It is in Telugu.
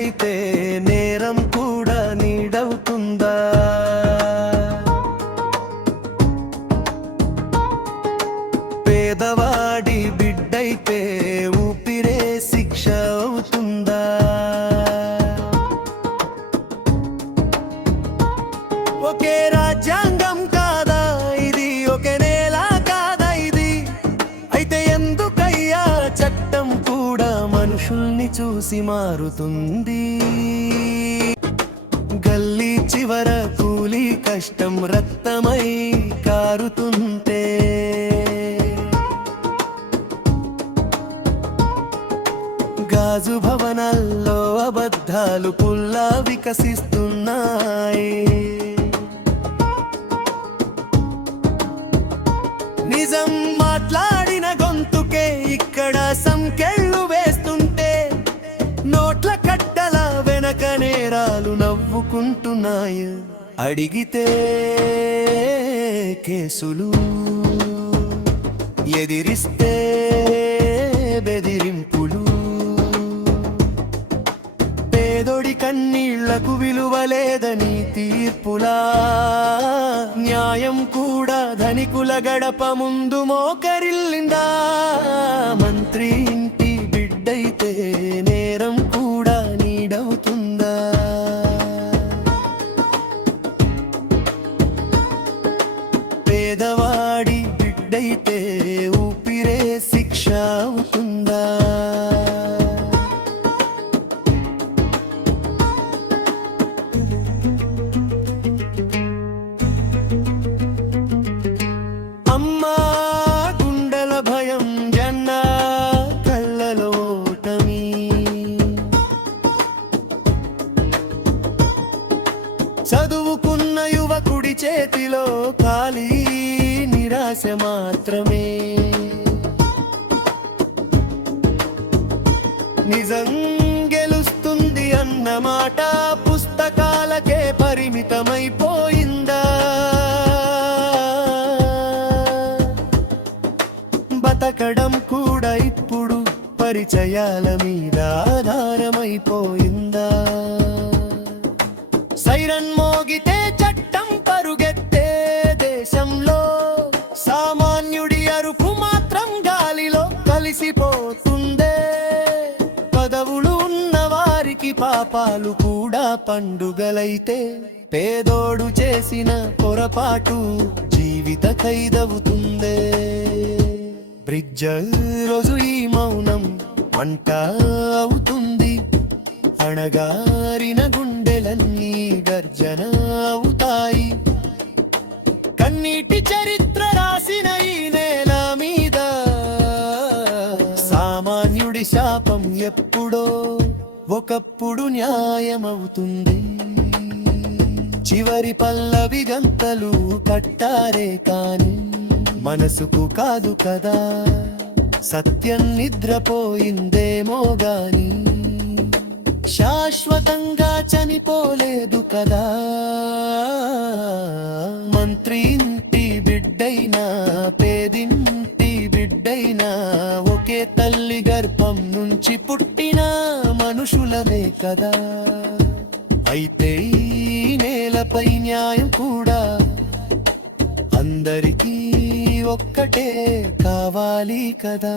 బిడ్డైతే నేరం కూడా నీడవుతుందా? పేదవాడి బిడ్డైతే ఊపిరే శిక్ష అవుతుందా? ఒకే రాజ్యాంగం కాదా ఇది? ఒకే నేల కాదా ఇది? అయితే ఎందుకయ్యా చట్టం కూడా మనుషుల్ని చూసి మారుతుంది? గల్లీ చివర కూలీ కష్టం రక్తమై కారుతుంటే, గాజు భవనాల్లో అబద్ధాలు పుల్లా వికసిస్తున్నాయి. నిజం మాట్లాడిన గొంతుకే ఇక్కడ సంకెళ్ళు వేస్తుంటే, నోట్ల కట్టల వెనక నేరాలు నవ్వుకుంటున్నాయి. అడిగితే కేసులు, ఎదిరిస్తే బెదిరింపులు. పేదోడి కన్నీళ్లకు విలువ లేదని తీర్పులా, న్యాయం కూడా ధనికుల గడప ముందు మోకరిల్లిందా? మంత్రి ఇంటి బిడ్డైతే నేరం కూడా నీడవుతుందా? పేదవాడి బిడ్డైతే ఊపిరే శిక్ష అవుతుందా? అమ్మా గుండెల భయం, జన్న కళ్ళలో ఓటమి. చదువుకున్న యువకుడి చేతిలో ఖాళీ నిరాశ మాత్రమే. నిజం గెలుస్తుంది అన్నమాట పుస్తకాలకే పరిమితమైపోయిందా? బతకడం కూడా ఇప్పుడు పరిచయాల మీద ఆధారమైపోయిందా? సైరన్ మోగితే చట్టం పరుగెత్తే దేశంలో, సామాన్యుడి అరుపు మాత్రం గాలిలో కలిసిపోతుందే. పదవులు ఉన్న వారికి పాపాలు కూడా పండుగలైతే, పేదోడు చేసిన పొరపాటు జీవిత ఖైదవుతుందే. బ్రిడ్జ రోజు ఈ మౌనం మంట అవుతుంది. అణగారిన గుండెలన్నీ గర్జన అవుతాయి. కన్నీటి చరిత్ర రాసిన ఈ నేల మీద సామాన్యుడి శాపం ఎప్పుడో ఒకప్పుడు న్యాయమవుతుంది. చివరి పల్లవి గంతలు కట్టారే కాని మనసుకు కాదు కదా. సత్యం నిద్రపోయిందేమో గాని శాశ్వతంగా చనిపోలేదు కదా. మంత్రి ఇంటి బిడ్డైనా పేదింటి బిడ్డైనా ఒకే తల్లి గర్భం నుంచి పుట్టిన మనుషులమే కదా. అయితే ఈ నేలపై న్యాయం కూడా అందరికీ ఒక్కటే కావాలి కదా.